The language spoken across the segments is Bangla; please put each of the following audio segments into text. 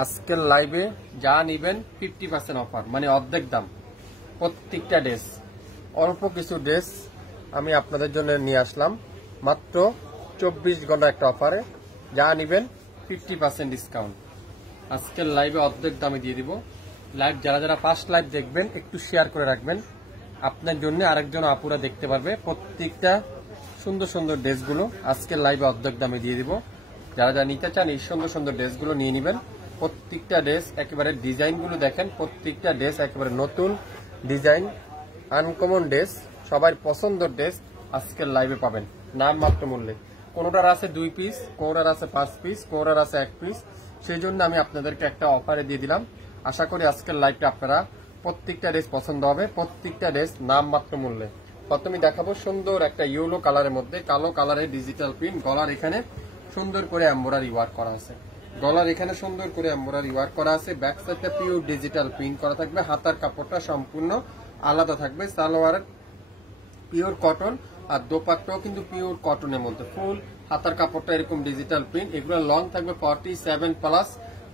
আজকের লাইভে যা নিবেন 50% অফার, মানে অর্ধেক দাম। প্রত্যেকটা ড্রেস, অল্প কিছু ড্রেস আমি আপনাদের জন্য নিয়ে আসলাম মাত্র 24 ঘন্টা একটা অফারে। যা নিবেন 50% ডিসকাউন্ট। আজকের লাইভে অর্ধেক দামে দিয়ে দিব। লাইভ যারা যারা ফার্স্ট লাইভ দেখবেন একটু শেয়ার করে রাখবেন, আপনার জন্য আরেকজন আপুরা দেখতে পারবে। প্রত্যেকটা সুন্দর সুন্দর ড্রেসগুলো আজকের লাইভে অর্ধেক দামে দিয়ে দিব। যারা যারা নিতে চান এই সুন্দর সুন্দর ড্রেসগুলো নিয়ে নেবেন। প্রত্যেকটা ড্রেস একেবারে ডিজাইনগুলো দেখেন, প্রত্যেকটা ড্রেস একেবারে নতুন ডিজাইন, আনকমন ড্রেস, সবার পছন্দের ড্রেস আজকের লাইভে পাবেন নাম মাত্র মূল্যে। কোনোটার আছে 2 পিস, কোনোটার আছে 5 পিস, কোনোটার আছে 1 পিস। সেই জন্য আমি আপনাদেরকে একটা অফারে দিয়ে দিলাম। আশা করি আজকের লাইভটা আপনারা প্রত্যেকটা ড্রেস পছন্দ হবে, প্রত্যেকটা ড্রেস নাম মাত্র মূল্যে। প্রথমে দেখাবো সুন্দর একটা ইয়েলো কালারের মধ্যে কালো কালারের ডিজিটাল প্রিন্ট। গলার এখানে সুন্দর করে এমব্রয়ডারি ওয়ার্ক করা আছে, গলার এখানে সুন্দর করে এমব্রয়ডারি ওয়ার্ক করা আছে। ব্যাক সাইডটা পিওর ডিজিটাল প্রিন্ট করা থাকবে। হাতার কাপড়টা সম্পূর্ণ আলাদা থাকবে। সালোয়ার পিওর কটন আর দোপাট্টাও কিন্তু পিওর কটনের মধ্যে। ফুল হাতার কাপড়টা এরকম ডিজিটাল প্রিন্ট। এগুলো লং থাকবে 47 প্লাস,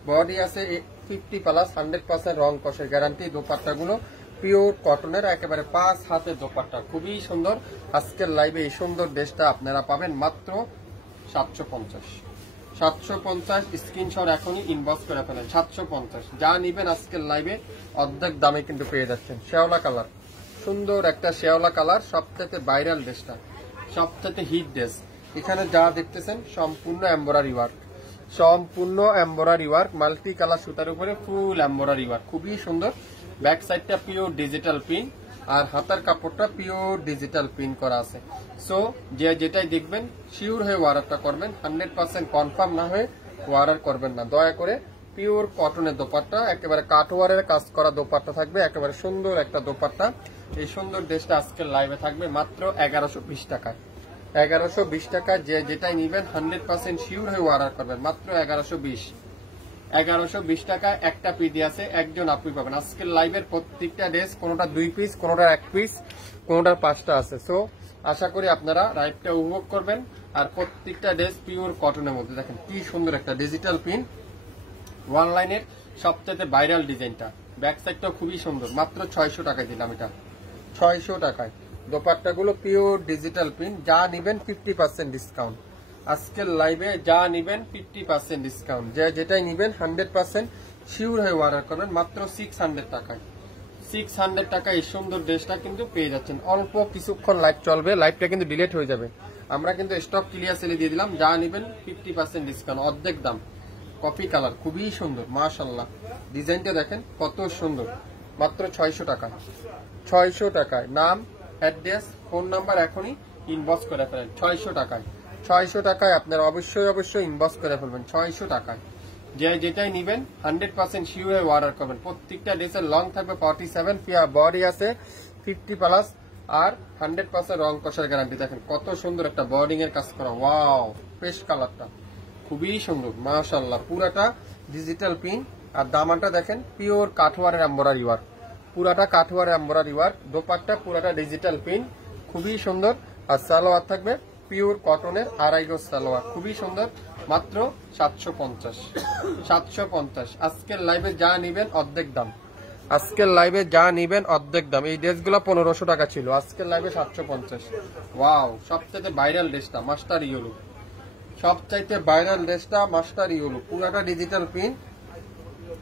বডি আছে 50 প্লাস, 100% রং কষের গ্যারান্টি। দোপাট্টাগুলো পিওর কটনের একেবারে 5 হাতের দোপাট্টা, খুবই সুন্দর। আজকের লাইভে এই সুন্দর ড্রেসটা আপনারা পাবেন মাত্র 750 স্ক্রিনশট এখনই ইনবক্স করে ফেলেন। 750 যা নিবেন আজকের লাইভে অর্ধেক দামে কিন্তু পেয়ে যাচ্ছেন। শেওলা কালার, সুন্দর একটা শেওলা কালার, সবথেকে ভাইরাল ড্রেসটা, সবথেকে হিট ড্রেস। এখানে যা দেখতেছেন সম্পূর্ণ এমব্রয়ডারি ওয়ার্ক, সম্পূর্ণ এমব্রয়ডারি ওয়ার্ক, মাল্টি কালার সুতার উপরে ফুল এমব্রয়ডারি ওয়ার্ক, খুবই সুন্দর। ব্যাক সাইডটা পিওর ডিজিটাল প্রিন্ট আর হাতার কাপড়টা পিওর ডিজিটাল প্রিন্ট করা আছে। সো যে যেটাই দেখবেন শিওর হয়ে অর্ডারটা করবেন, 100% কনফার্ম না হয়ে অর্ডার করবেন না দয়া করে। পিওর কটনের দোপাট্টা, একেবারে কাটওয়ারের কাজ করা দোপাট্টা থাকবে, একেবারে সুন্দর একটা দোপাট্টা। এই সুন্দর ড্রেসটা আজকের লাইভে থাকবে মাত্র 1120 টাকায়। 1120 টাকা যে যেটাই নিবেন 100% শিওর হয়ে অর্ডার করবেন মাত্র 1120 টাকায়। একটা পিডি আছে, একজন আপনি পাবেন। আজকের লাইভের প্রত্যেকটা ড্রেস কোনোটা 2 পিস, কোনোটা 1 পিস, কোনোটার 5টা আছে। সো আশা করি আপনারা লাইভটা উপভোগ করবেন। আর প্রত্যেকটা ড্রেস পিওর কটনের মধ্যে দেখেন কি সুন্দর একটা ডিজিটাল প্রিন্ট। অনলাইনের সবচেয়ে ভাইরাল ডিজাইনটা, ব্যাক সাইডটাও খুবই সুন্দর। মাত্র 600 টাকায় দিলাম এটা, 600 টাকায়। দোপাট্টাগুলো পিওর ডিজিটাল প্রিন্ট। যা নিবেন 50% ডিসকাউন্ট। আজকের লাইভে যা নিবেন 50% ডিসকাউন্ট। যে যেটাই নিবেন 100% শিওর হয়ে অর্ডার করবেন মাত্র 600 টাকায়। 600 টাকা এই সুন্দর ড্রেসটা কিন্তু পেয়ে যাচ্ছেন। অল্প কিছুক্ষণ লাইভ চলবে, লাইভটা কিন্তু ডিলেট হয়ে যাবে। আমরা কিন্তু স্টক ক্লিয়ার সেলে দিয়ে দিলাম। যা নিবেন 50% ডিসকাউন্ট, অর্ধেক দাম। কফি কালার, খুবই সুন্দর মাশাআল্লাহ। ডিজাইনটা দেখেন কত সুন্দর। মাত্র 600 টাকা, 600 টাকায়। নাম, অ্যাড্রেস, ফোন নাম্বার এখনই ইনবক্স করে ফেলেন। 600 টাকায়, 600 টাকায় আপনারা অবশ্যই ইনবক্স করে ফেলবেন। 600 টাকায় যে যেটাই নিবেন 100% শিওর হয়ে অর্ডার করবেন। প্রত্যেকটা ড্রেসের লং থাকবে 47, বডি আছে 50 প্লাস আর 100% রং কষার গ্যারান্টি। দেখেন কত সুন্দর একটা বর্ডিং এর কাজ করা। ওয়াও, ফ্রেশ কালারটা খুবই সুন্দর মাশাআল্লাহ। পুরাটা ডিজিটাল প্রিন্ট আর দামানটা দেখেন পিওর কাঠওয়ারের এমব্রয়ডারি ওয়ার্ক, পুরাটা কাঠওয়ারের এমব্রয়ডারি ওয়ার্ক। দোপাট্টা পুরাটা ডিজিটাল প্রিন্ট, খুবই সুন্দর। আর সালোয়ার থাকবে পিওর কটনের আড়াই গজ সালোয়ার, খুবই সুন্দর। মাত্র 750। আজকের লাইভে যা নিবেন অর্ধেক দাম। আজকের লাইভে যা নিবেন অর্ধেক দাম। এই ড্রেসগুলো 1500 টাকা ছিল, আজকের লাইভে 750। ওয়াও, সবচেয়ে ভাইরাল ড্রেসটা মাস্টার ইয়েলো, সবচাইতে ভাইরাল ড্রেসটা মাস্টার ইয়েলো। পুরাটা ডিজিটাল প্রিন্ট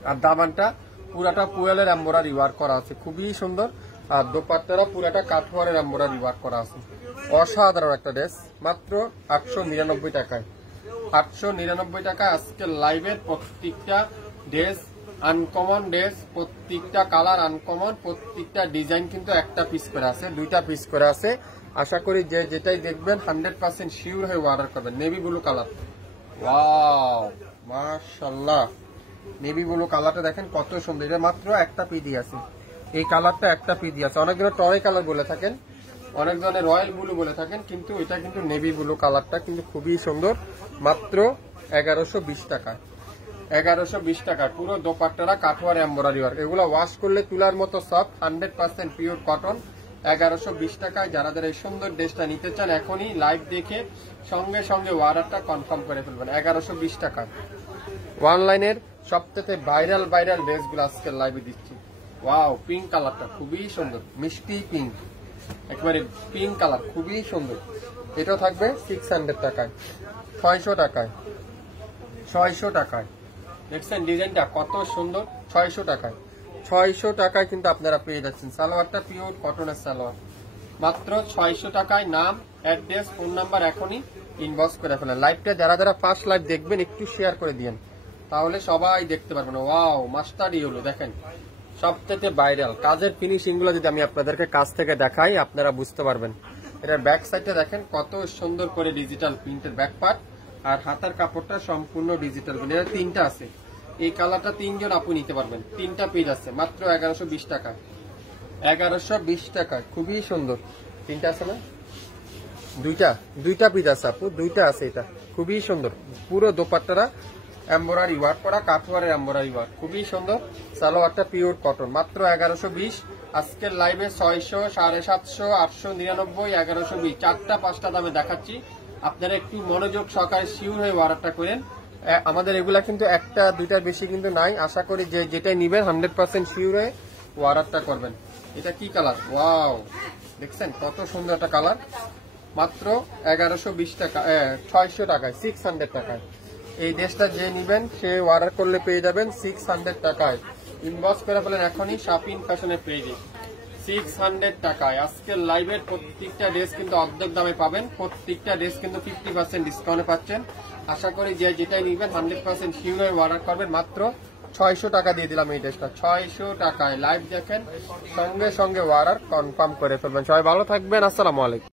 আর দামানটা পুরাটা পুয়েলের এমব্রয়ডারি ওয়ার্ক করা আছে, খুবই সুন্দর। আর দোপাট্টারা পুরাটা কাঠওয়ারের এমব্রয়ডারি ওয়ার্ক করা আছে। অসাধারণ একটা ড্রেস, মাত্র 899 টাকায়। 899 টাকায় আজকের লাইভের প্রত্যেকটা ড্রেস আনকমন ড্রেস, প্রত্যেকটা কালার আনকমন, প্রত্যেকটা ডিজাইন কিন্তু একটা পিস করে আছে, 2টা পিস করে আছে। আশা করি যে যেটাই দেখবেন 100% শিওর হয়ে অর্ডার করবেন। নেভি ব্লু কালার, ওয়াও মাশাআল্লাহ। নেভি ব্লু কালারটা দেখেন কত সুন্দর। এটা মাত্র একটা পিডি আছে, এই কালারটা একটা পিডি আছে। অনেকজন টরে কালার বলে থাকেন, অনেকজনে রয়্যাল ব্লু বলে থাকেন, কিন্তু এটা কিন্তু নেভি ব্লু কালারটা কিন্তু খুবই সুন্দর। মাত্র 1120 টাকা, 1120 টাকা। পুরো দোপাট্টারা কাঠওয়ার এমব্রয়ডারি ওয়ার্ক। এগুলো ওয়াশ করলে তুলার মতো সফট, 100% পিওর কটন। 1120 টাকায় যারা যারা এই সুন্দর ড্রেসটা নিতে চান এখনই লাইভ দেখে সঙ্গে সঙ্গে অর্ডারটা কনফার্ম করে ফেলবেন। 1120 টাকা। অনলাইনের সবথেকে ভাইরাল ড্রেসগুলো আজকে লাইভে দিচ্ছি। ওয়াও, পিঙ্ক কালারটা খুবই সুন্দর, মিষ্টি পিঙ্ক, একেবারে পিঙ্ক কালার, খুবই সুন্দর। এটাও থাকবে 600 টাকায়, 600 টাকায়, 600 টাকায়। দেখছেন ডিজাইনটা কত সুন্দর, 600 টাকায়, 600 টাকায় কিন্তু আপনারা পেয়ে যাচ্ছেন। সালোয়ারটা পিওর কটনের সালোয়ার, মাত্র 600 টাকায়। নাম, অ্যাড্রেস, ফোন নাম্বার এখনই ইনবক্স করে ফেলেন। লাইভটা যারা ফার্স্ট লাইভ দেখবেন একটু শেয়ার করে দিন, তাহলে সবাই দেখতে পারবেন। ওয়াও, মাস্টারি হলো, দেখেন সবথেকে ভাইরাল। কাজের ফিনিশিং গুলো যদি আমি আপনাদেরকে কাছ থেকে দেখাই আপনারা বুঝতে পারবেন। এটার ব্যাক সাইডটা দেখেন কত সুন্দর করে ডিজিটাল প্রিন্টের ব্যাক পার্ট, আর হাতার কাপড়টা সম্পূর্ণ ডিজিটাল। এটা 3টা আছে, এই কালারটা 3 জন আপু নিতে পারবেন। 3টা পিস আছে, মাত্র 1120 টাকায়, 1120 টাকায়, খুবই সুন্দর। 3টা আছে না, দুইটা পিস আছে আপু, 2টা আছে। এটা খুবই সুন্দর, পুরো দোপাট্টারা এমব্রয়ডারি ওয়ার্ক করা, কাঠওয়ারের এমব্রয়ডারি ওয়ার্ক, খুবই সুন্দর। সালোয়ারটা পিওর কটন, মাত্র 1120। আজকের লাইভে 600, 750, 899, 1120, 4টা 5টা দামে দেখাচ্ছি। আপনারা একটু মনোযোগ সহকারে শিওর হয়ে অর্ডারটা করেন। আমাদের এগুলা কিন্তু 1টা 2টার বেশি কিন্তু নাই। আশা করি যে যেটাই নিবেন 100% শিওর হয়ে অর্ডারটা করবেন। এটা কি কালার, ওয়াও, দেখছেন কত সুন্দর একটা কালার। মাত্র 1120 টাকা, 600 টাকায়, 600 টাকায়। এই ড্রেসটা যে নিবেন সে অর্ডার করলে পেয়ে যাবেন 600 টাকায়। ইনবক্স করে ফেলেন এখনই শাপিন ফ্যাশনের পেজে, 600 টাকায়। আজকের লাইভের প্রত্যেকটা ড্রেস কিন্তু অর্ধেক দামে পাবেন, প্রত্যেকটা ড্রেস কিন্তু 50% ডিসকাউন্টে পাচ্ছেন। আশা করি যে যেটাই নিবেন 100% শিওর হয়ে অর্ডার করবেন। মাত্র 600 টাকা দিয়ে দিলাম এই ড্রেসটা, 600 টাকায়। লাইভ দেখেন, সঙ্গে সঙ্গে অর্ডার কনফার্ম করে ফেলবেন। সবাই ভালো থাকবেন, আসসালামু আলাইকুম।